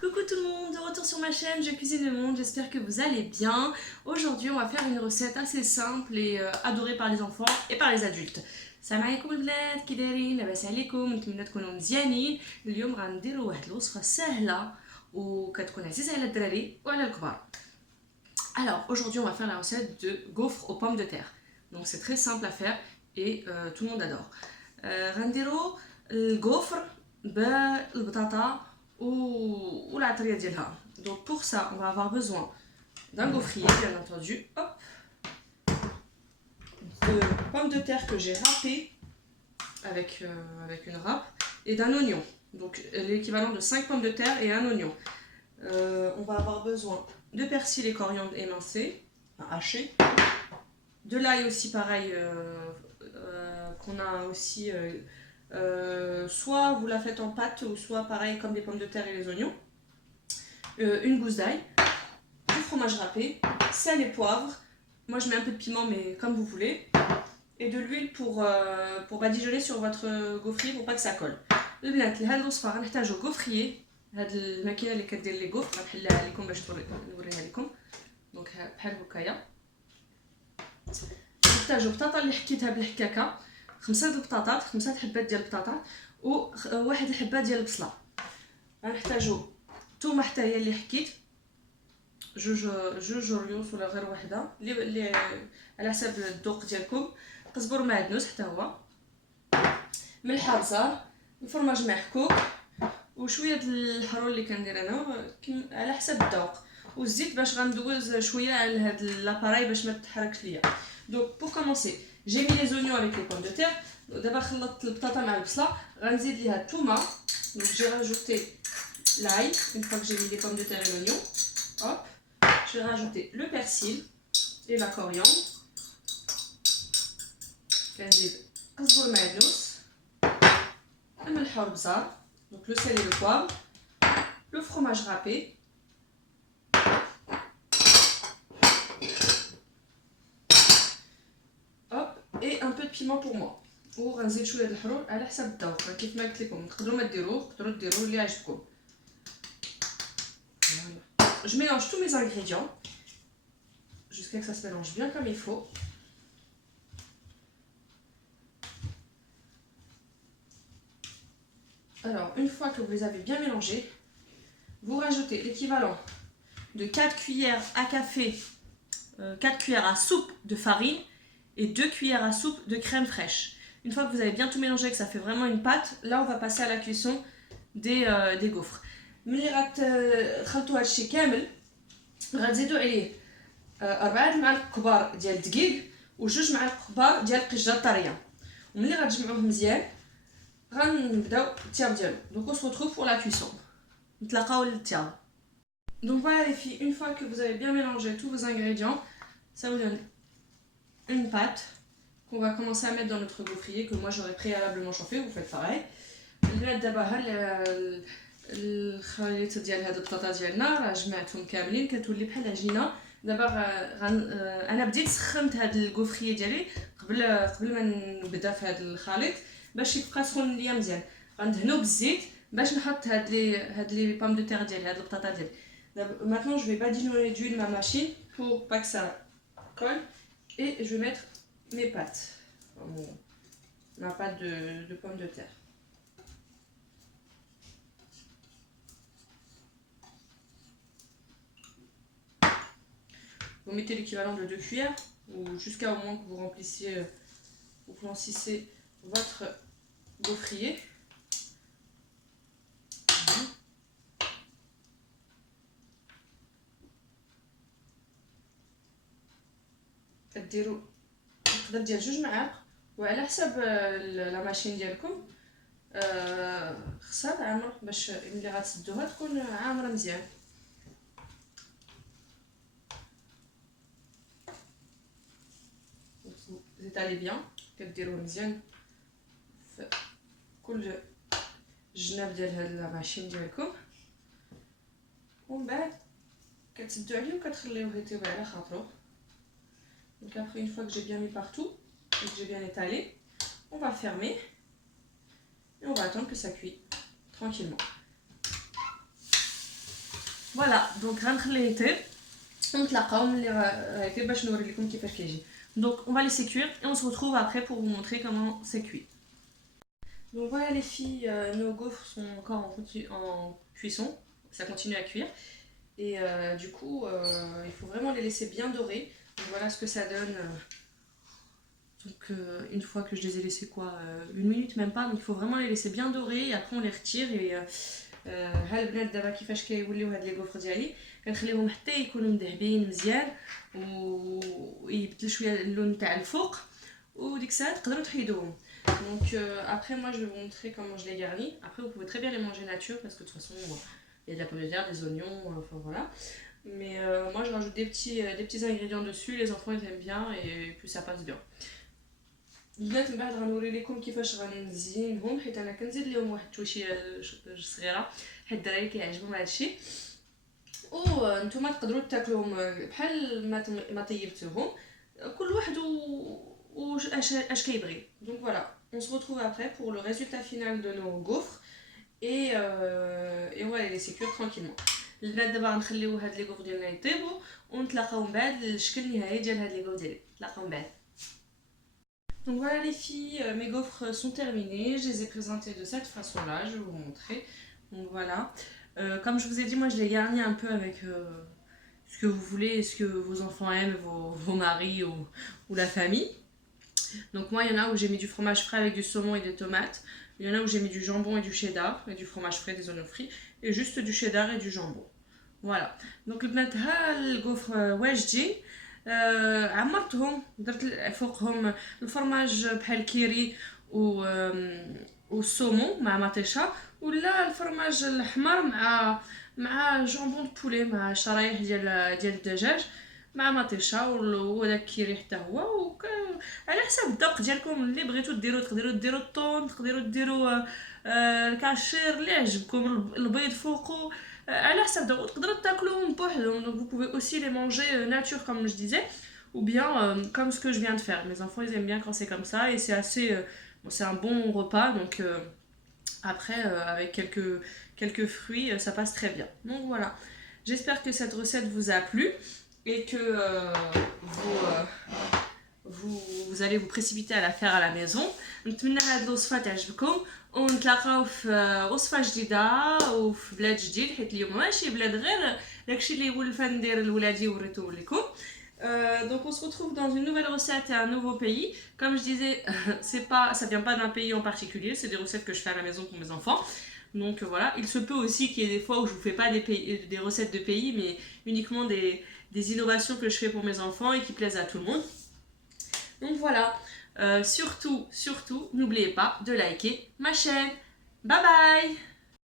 Coucou tout le monde, de retour sur ma chaîne Je cuisine le monde, j'espère que vous allez bien. Aujourd'hui on va faire une recette assez simple et adorée par les enfants et par les adultes. السلام عليكم البنات، كي دايرين؟ لاباس عليكم؟ نتمنى تكونوا مزيانين. اليوم غنديروا واحد الوصفه سهله وكتكون عزيزه على الدراري وعلى الكبار. Alors aujourd'hui on va faire la recette de gaufres aux pommes de terre. Donc c'est très simple à faire et tout le monde adore. غنديروا الغوفر بالبطاطا والعطريه ديالها. Donc pour ça on va avoir besoin d'un gaufrier bien entendu, hop, de pommes de terre que j'ai râpées avec une râpe et d'un oignon. Donc l'équivalent de 5 pommes de terre et un oignon. On va avoir besoin de persil et coriandre émincés, hachés. De l'ail aussi pareil, qu'on a aussi, soit vous la faites en pâte ou soit pareil comme les pommes de terre et les oignons. Une gousse d'ail, du fromage râpé, sel et poivre. Moi je mets un peu de piment mais comme vous voulez. Et de l'huile pour badigeonner sur votre gaufrier pour pas que ça colle. البنات لهاد الوصفه غنحتاجو غوفريي. هاد الماكينه اللي كدير لي غوف غنحلها لكم باش نوريها لكم. دونك بحال هكايا. نحتاجو بطاطا اللي حكيتها بالحكاكه، 5 البطاطات، 5 حبات ديال البطاطا وواحد الحبه ديال البصله. غنحتاجو تومه حتى هي اللي حكيت، جوج ريوس ولا غير وحده اللي على حسب الذوق ديالكم. قزبر معدنوس حتى هو، ملح بزار، الفرماج محكوك وشويه الحرور اللي كندير انا على حسب الذوق، والزيت باش غندوز شويه على هاد لاباراي باش ما تتحركش ليا. دونك بور كومونسي جي مي لي زونيون افيك لي بوم دو تير. دابا خلطت البطاطا مع البصله، غنزيد ليها الثومه. دونك جي راجوتي l'ail une fois que j'ai mis les pommes de terre et l'oignon. Hop, je vais rajouter le persil et la coriandre. كنزيد قزبر معدنوس، الملح والبزار، donc le sel et le poivre, le fromage râpé, hop, et un peu de piment pour moi. وغنزيد شويه د الحرور على حسب الذوق كيف ما قلت لكم. تقدروا ما ديروه، تقدروا ديروا اللي عجبكم. Je mélange tous mes ingrédients jusqu'à que ça se mélange bien comme il faut. Alors, une fois que vous les avez bien mélangés, vous rajoutez l'équivalent de 4 cuillères à café, 4 cuillères à soupe de farine et 2 cuillères à soupe de crème fraîche. Une fois que vous avez bien tout mélangé, que ça fait vraiment une pâte, là on va passer à la cuisson des gaufres. ملي غتخلطوا هادشي كامل غتزيدوا عليه 4 معالق كبار ديال الدقيق وجوج معالق كبار ديال القشطه طريه. وملي غتجمعوه مزيان غنبداو التياب ديالو. Donc on se retrouve pour la cuisson. نتلاقاو للتياب. Donc voilà les filles, une fois que vous avez bien mélangé tous vos ingrédients, ça vous donne une pâte qu'on va commencer à mettre dans notre gaufrier que moi j'aurais préalablement chauffé. Vous faites pareil. البنات دابا الخليط ديال هاد البطاطا ديالنا راه جمعتهم كاملين كتولي بحال عجينه. دابا انا بديت سخنت هاد الغوفريي ديالي قبل ما نبدا في هاد الخليط باش يبقى سخون ليا مزيان. غندهنو بالزيت باش نحط هاد لي بام دو تير ديالي، هاد البطاطا ديالي. دابا maintenant je vais badigeonner d'huile ma machine pour pas que ça colle et je vais mettre mes pâtes, ma pâte de pommes de terre. Vous mettez l'équivalent de 2 cuillères ou jusqu'à au moins que vous remplissez votre gaufrier. كديروا نقدر ديال 2 معالق وعلى حسب لا ماشين ديالكم خصها تعمر باش ملي غتسدوها تكون عامره مزيان. étalez bien كديروه مزيان في كل جناب ديال هاد لا ماشين ديالكم، ومن بعد كتسدو عليه وكتخليوه يطيب على خاطرو. Donc après, une fois que j'ai bien mis partout et que j'ai bien étalé, on va fermer et on va attendre que ça cuit tranquillement. Voilà, donc غنخليه يطيب ونتلاقاو ملي غيطيب باش نوري لكم كيفاش كيجي. Donc on va laisser cuire et on se retrouve après pour vous montrer comment c'est cuit. Donc voilà les filles, nos gaufres sont encore en cuisson, ça continue à cuire. Et du coup, il faut vraiment les laisser bien dorés. Donc voilà ce que ça donne. Donc une fois que je les ai laissés quoi, une minute même pas, donc il faut vraiment les laisser bien dorés et après on les retire et ها البنات دابا كيفاش كيوليو هاد لي غوفر ديالي كنخليهم حتى يكونوا مذهبين مزيان ويبدل شويه اللون تاع الفوق وديك الساعه تقدروا تحيدوهم. Donc après moi je vais vous montrer comment je les garnis. Après vous pouvez très bien les manger nature parce que de toute façon il y a de la pomme de terre, des oignons, enfin voilà. Mais moi je rajoute des petits ingrédients dessus, les enfants ils aiment bien et puis ça passe bien. البنات من بعد غنوري لكم كيفاش غنزينهم حيت انا كنزيد لهم واحد التوشيه صغيره حيت الدراري كيعجبهم هادشي وانتم تقدروا تاكلوهم بحال ما طيبتوهم كل واحد اش كيبغي. Donc voilà, on se retrouve après pour le résultat final de nos gaufres et on va les laisser cuire tranquillement. البنات دابا غنخليو هاد لي غوف ديالنا يطيبوا ونتلاقاو من بعد الشكل النهائي ديال هاد لي غوف ديالي. نتلاقاو من بعد. Donc voilà les filles, mes gaufres sont terminées, je les ai présentées de cette façon là, je vais vous montrer. Donc voilà, comme je vous ai dit, moi je les garnis un peu avec ce que vous voulez, ce que vos enfants aiment, vos maris ou la famille. Donc moi il y en a où j'ai mis du fromage frais avec du saumon et des tomates, il y en a où j'ai mis du jambon et du cheddar, et du fromage frais, des oignons frits, et juste du cheddar et du jambon. Voilà, donc البنات ها الغوفر واجدين عمرتهم درت فوقهم الفرماج بحال كيري والصومون مع مطيشه ولا الفرماج الاحمر مع جامبون بولي مع شرايح ديال الدجاج مع مطيشه وداك كيري حتى هو على حسب الذوق ديالكم اللي بغيتو ديروا تقدروا ديروا الطون تقدروا ديروا الكاشير اللي عجبكم البيض فوقو على حسب الذوق تقدروا تاكلوهم بوحدهم. Donc vous pouvez aussi les manger nature comme je disais ou bien comme ce que je viens de faire. Mes enfants ils aiment bien quand c'est comme ça et c'est assez bon, c'est un bon repas donc après avec quelques fruits ça passe très bien. Donc voilà, j'espère que cette recette vous a plu et que vous allez vous précipiter à la faire à la maison. نتمنى هاد الوصفه تعجبكم ونتلاقاو في وصفه جديده وفي بلاد جديد حيت اليوم ماشي بلاد غير داكشي اللي ولفه ندير لولادي وريته لكم. Donc on se retrouve dans une nouvelle recette et un nouveau pays. Comme je disais, ça vient pas d'un pays en particulier, c'est des recettes que je fais à la maison pour mes enfants. Donc voilà, il se peut aussi qu'il y ait des fois où je vous fais pas des recettes de pays, mais uniquement des innovations que je fais pour mes enfants et qui plaisent à tout le monde. Donc voilà, surtout, n'oubliez pas de liker ma chaîne. Bye bye!